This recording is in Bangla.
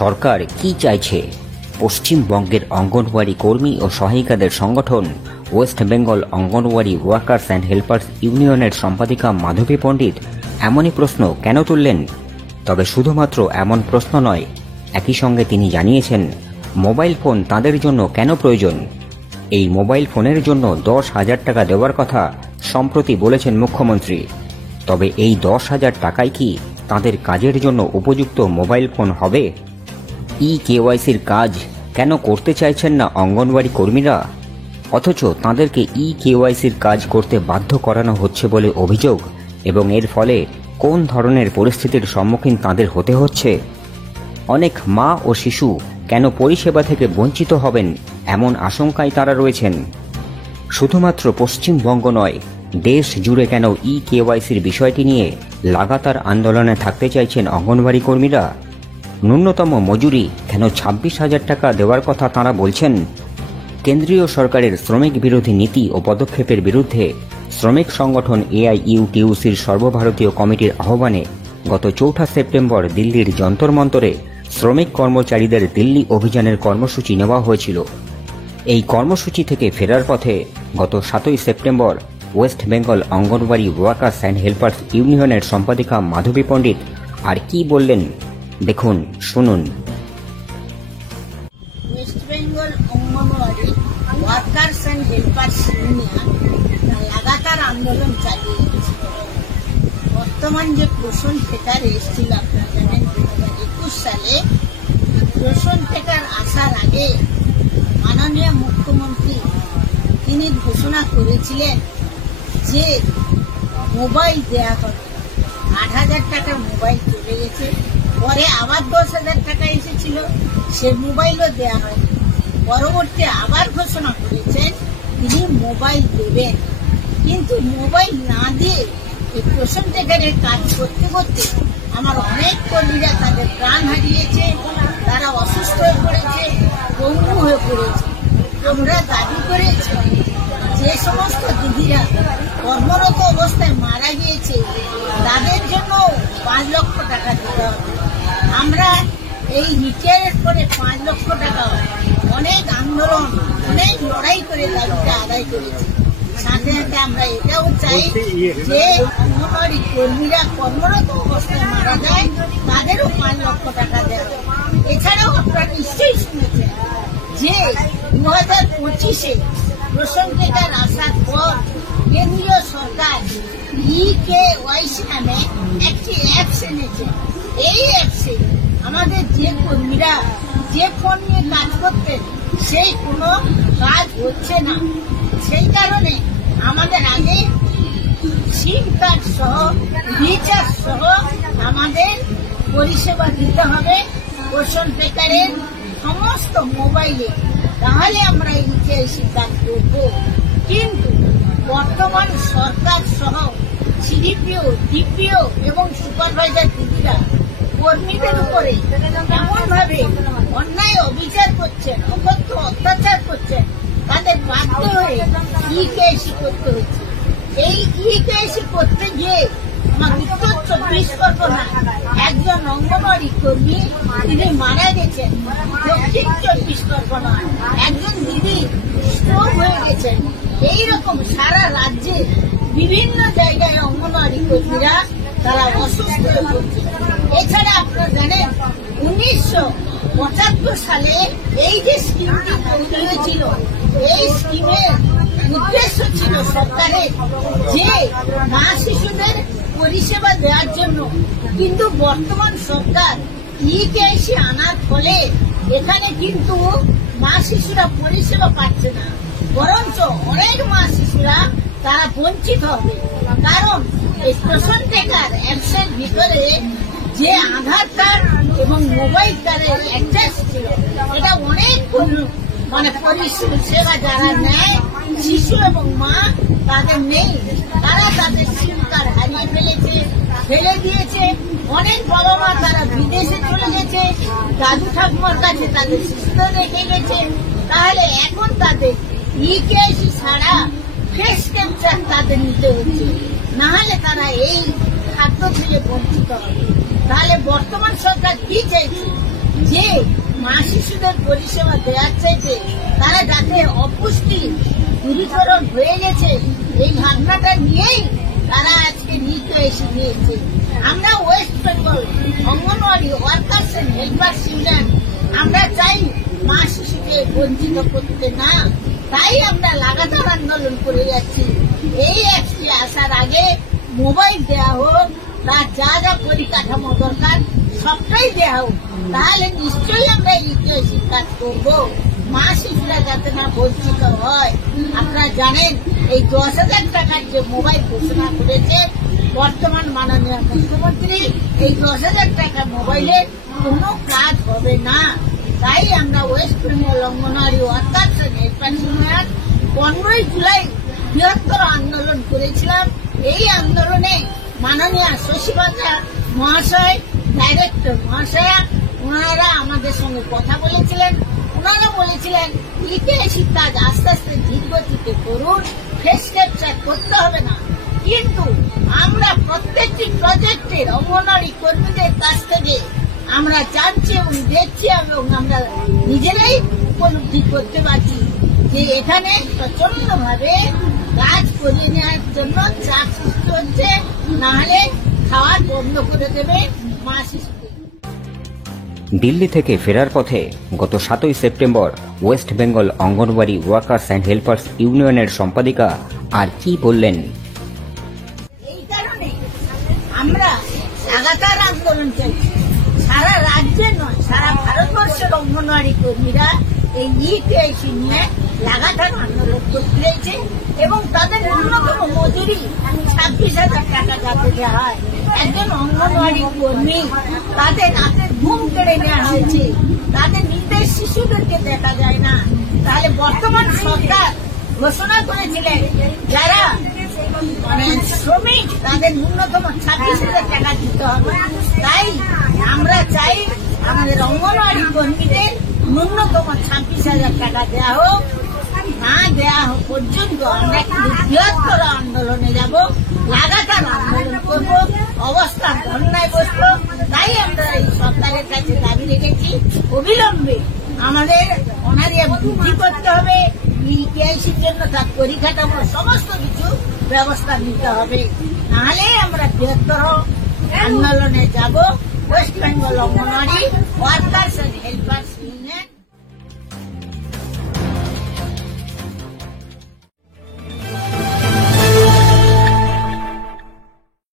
সরকার কি চাইছে? পশ্চিমবঙ্গের অঙ্গনওয়াড়ি কর্মী ও সহায়িকাদের সংগঠন West Bengal anganwadi workers and helpers ইউনিয়নের সম্পাদিকা মাধবী পণ্ডিত এমনই প্রশ্ন কেন তুললেন? তবে শুধুমাত্র এমন প্রশ্ন নয়, একই সঙ্গে তিনি জানিয়েছেন মোবাইল ফোন তাদের জন্য কেন প্রয়োজন। এই মোবাইল ফোনের জন্য 10,000 টাকা দেওয়ার কথা সম্প্রতি বলেছেন মুখ্যমন্ত্রী। তবে এই 10,000 টাকায় কি তাদের কাজের জন্য উপযুক্ত মোবাইল ফোন হবে? কেওয়াইসির কাজ কেন করতে চাইছেন না অঙ্গনওয়াড়ি কর্মীরা, অথচ তাদেরকে কেওয়াইসির কাজ করতে বাধ্য করানো হচ্ছে বলে অভিযোগ, এবং এর ফলে কোন ধরনের পরিস্থিতির সম্মুখীন তাদের হতে হচ্ছে? অনেক মা ও শিশু কেন পরিষেবা থেকে বঞ্চিত হবেন এমন আশঙ্কায় তারা রয়েছেন। শুধুমাত্র পশ্চিমবঙ্গ নয়, দেশ জুড়ে কেন কেওয়াইসির বিষয়টি নিয়ে লাগাতার আন্দোলনে থাকতে চাইছেন অঙ্গনওয়াড়ি কর্মীরা? ন্যূনতম মজুরি কেন 26,000 টাকা দেওয়ার কথা তাঁরা বলছেন? কেন্দ্রীয় সরকারের শ্রমিক বিরোধী নীতি ও পদক্ষেপের বিরুদ্ধে শ্রমিক সংগঠন AIUTUCর সর্বভারতীয় কমিটির আহ্বানে গত 4 সেপ্টেম্বর দিল্লির যন্তর মন্তরে শ্রমিক কর্মচারীদের দিল্লি অভিযানের কর্মসূচি নেওয়া হয়েছিল। এই কর্মসূচি থেকে ফেরার পথে গত 7 September West Bengal anganwadi workers and helpers ইউনিয়নের সম্পাদিকা মাধবী পণ্ডিত আর কি বললেন দেখুন, শুনুন। West Bengal anganwadi workers and helpers union লাগাতার আন্দোলন চালিয়ে যাচ্ছে। বর্তমান যে পোষণ ফেটার এসেছিল আপনারা জানেন 2021 সালে, পোষণ ফেটার আসার আগে মাননীয় মুখ্যমন্ত্রী তিনি ঘোষণা করেছিলেন যে মোবাইল দেয়া হবে। 8,000 টাকার মোবাইল চলে গেছে, পরে আবার 10,000 টাকা এসেছিল, সে মোবাইলও দেয়া হয়নি। পরবর্তী আবার ঘোষণা করেছেন তিনি মোবাইল দেবেন, কিন্তু মোবাইল না দিয়ে এই পোষণ ফেটারের কাজ করতে করতে আমার অনেক কর্মীরা তাদের প্রাণ হারিয়েছে, তারা অসুস্থ হয়ে পড়েছে, পঙ্গু হয়ে পড়েছে। আমরা দাবি করেছি যে সমস্ত দিদিরা কর্মরত অবস্থায় মারা গিয়েছে তাদের জন্য 5 লক্ষ টাকা দিতে হবে। আমরা এই রিটায়ারের পরে 5 লক্ষ টাকা অনেক আন্দোলন, অনেক লড়াই করে দাবিটা আদায় করেছি। সাথে সাথে আমরা এটাও চাই যে অঙ্গনওয়াড়ি কর্মীরা কর্মরত অবস্থায় মারা যায় তাদেরও 5 লক্ষ টাকা দেওয়া। এছাড়াও আপনারা নিশ্চয়ই শুনেছেন যে 2025-এ পোষণ ফেটার আসার পর কেন্দ্রীয় সরকার কেওয়াইসি নামে একটি অ্যাপস এনেছে। এই অ্যাপসে আমাদের যে কর্মীরা যে ফোন নিয়ে কাজ করতেন সেই কোনো কাজ হচ্ছে না। সেই কারণে আমাদের আগে সিম কার্ড সহ রিচার্জ সহ আমাদের পরিষেবা দিতে হবে পোষণ ফেটারের সমস্ত মোবাইলে, তাহলে আমরা এই কেওয়াইসি কাজ করব। কিন্তু বর্তমান সরকার সহ সিডিপিও, ডিপিও এবং সুপারভাইজার দিদিরা কর্মীদের উপরে এমন ভাবে অন্যায় অবিচার করছেন, অকথ্য অত্যাচার করছেন, তাদের বাধ্য হয়ে কেওয়াইসি করতে হচ্ছে। এই কেওয়াইসি করতে গিয়ে আমার উত্তর 24 পরগনা একজন অঙ্গনওয়াড়ি কর্মী তিনি মারা গেছেন। দক্ষিণ 24 পরগনা একজন দিদি স্ট্রোক হয়ে গেছেন। এইরকম সারা রাজ্যে বিভিন্ন জায়গায় অঙ্গনওয়াড়ি কর্মীরা তারা অসুস্থ হয়ে পড়ছে। এছাড়া আপনারা জানেন 1975 সালে এই যে স্কিমটি তৈরি হয়েছিল, এই স্কিমের উদ্দেশ্য ছিল সরকারের যে মা শিশুদের পরিষেবা দেওয়ার জন্য। কিন্তু বর্তমান সরকার কেওয়াইসি আনার ফলে এখানে কিন্তু মা শিশুরা পরিষেবা পাচ্ছে না, বরঞ্চ অনেক মা শিশুরা তারা বঞ্চিত হবে। কারণ এই পোষণ ফেটার অ্যাপসের ভিতরে যে আধার কার্ড এবং মোবাইল কার্ডের অ্যাড্রেস ছিল, এটা অনেক পরিষেবা যারা নেয় শিশু এবং মা তাদের নেই। তারা তাদের সিম কার্ড হারিয়ে ফেলেছে, ফেলে দিয়েছে। অনেক বাবা মা তারা বিদেশে চলে গেছে, দাদু ঠাকুমার কাছে তাদের শিশুদের রেখে গেছে। তাহলে এখন তাদের কেওয়াইসি ছাড়া ফেস ক্যান্সার তাদের নিতে হচ্ছে, না হলে তারা এই খাদ্য থেকে বঞ্চিত হবে। তাহলে বর্তমান সরকার কি চাইছে? যে মা শিশুদের পরিষেবা দেওয়ার চাইতে তারা যাতে অপুষ্টি দূরীকরণ হয়ে গেছে এই ভাবনাটা নিয়েই তারা আজকে নিতে এসে নিয়েছে। আমরা West Bengal anganwadi workers and helpers union আমরা চাই মা শিশুকে বঞ্চিত করতে না, তাই আমরা লাগাতার আন্দোলন করে যাচ্ছি। এই অ্যাপসটি আসার আগে মোবাইল দেওয়া হোক, তার যা যা পরিকাঠামো দরকার সবটাই দেওয়া হোক, তাহলে নিশ্চয়ই আমরা ইতিহাসিক কাজ করব। মা শিশুরা যাতে না বঞ্চিত হয়। আপনারা জানেন এই 10,000 টাকার যে মোবাইল ঘোষণা করেছে বর্তমান মাননীয় মুখ্যমন্ত্রী, এই 10,000 টাকা মোবাইলে কোনো কাজ হবে না। তাই আমরা West Bengal anganwadi workers and helpers union 15 জুলাই বৃহত্তর আন্দোলন করেছিলাম। এই আন্দোলনে মাননীয় সচিবাচার মহাশয়, ডাইরেক্টর মহাশয়া ওনারা আমাদের সঙ্গে কথা বলেছিলেন। ওনারা বলেছিলেন ইতিহাসিক কাজ আস্তে আস্তে ধীর গতিতে করুন, ফেস ক্যাপচার করতে হবে না। কিন্তু আমরা প্রত্যেকটি প্রজেক্টের অঙ্গনওয়াড়ি কর্মীদের কাছ থেকে আমরা জানছি এবং দেখছি এবং আমরা নিজেরাই উপলব্ধি করতে পারছি যে এখানে প্রচন্ড ভাবে কাজ করিয়ে নেওয়ার জন্য চাপ সৃষ্টি হচ্ছে, নাহলে খাওয়ার বন্ধ করে দেবে মা শিশুকে। দিল্লি থেকে ফেরার পথে গত 7ই September West Bengal anganwadi workers and helpers ইউনিয়নের সম্পাদিকা আর কি বললেন? এই কারণে আমরা লাগাতার আন্দোলন চাইছি। সারা রাজ্যে নয়, সারা ভারতবর্ষের অঙ্গনওয়াড়ি কর্মীরা এই ইপিআইসি নিয়ে লাগাতার আন্দোলন করতে রয়েছে এবং তাদের ন্যূনতম মজুরি 26,000 টাকা যাতে দেওয়া হয়। একজন অঙ্গনওয়াড়ি কর্মী তাদের রাতের ঘুম কেড়ে নেওয়া হয়েছে, তাদের নির্দেশ শিশুদেরকে দেখা যায় না। তাহলে বর্তমান সরকার ঘোষণা করেছিলেন যারা শ্রমিক তাদের ন্যূনতম 26,000 টাকা দিতে হবে। তাই আমরা চাই আমাদের অঙ্গনওয়াড়ি কর্মীদের ন্যূনতম 26,000 টাকা দেওয়া হোক। না দেওয়া হোক পর্যন্ত আমরা কিন্তু বৃহত্তর আন্দোলনে যাব, লাগাতার আন্দোলন করব, অবস্থান ধর্নায় বসবো। তাই আমরা এই সরকারের কাছে দাবি রেখেছি অবিলম্বে আমাদের অনারিয়া বৃদ্ধি করতে হবে, ইকেআইসির জন্য তার পরিকাঠামো সমস্ত কিছু ব্যবস্থা নিতে হবে, নাহলে আমরা বৃহত্তর আন্দোলনে যাব। West Bengal anganwadi workers and helpers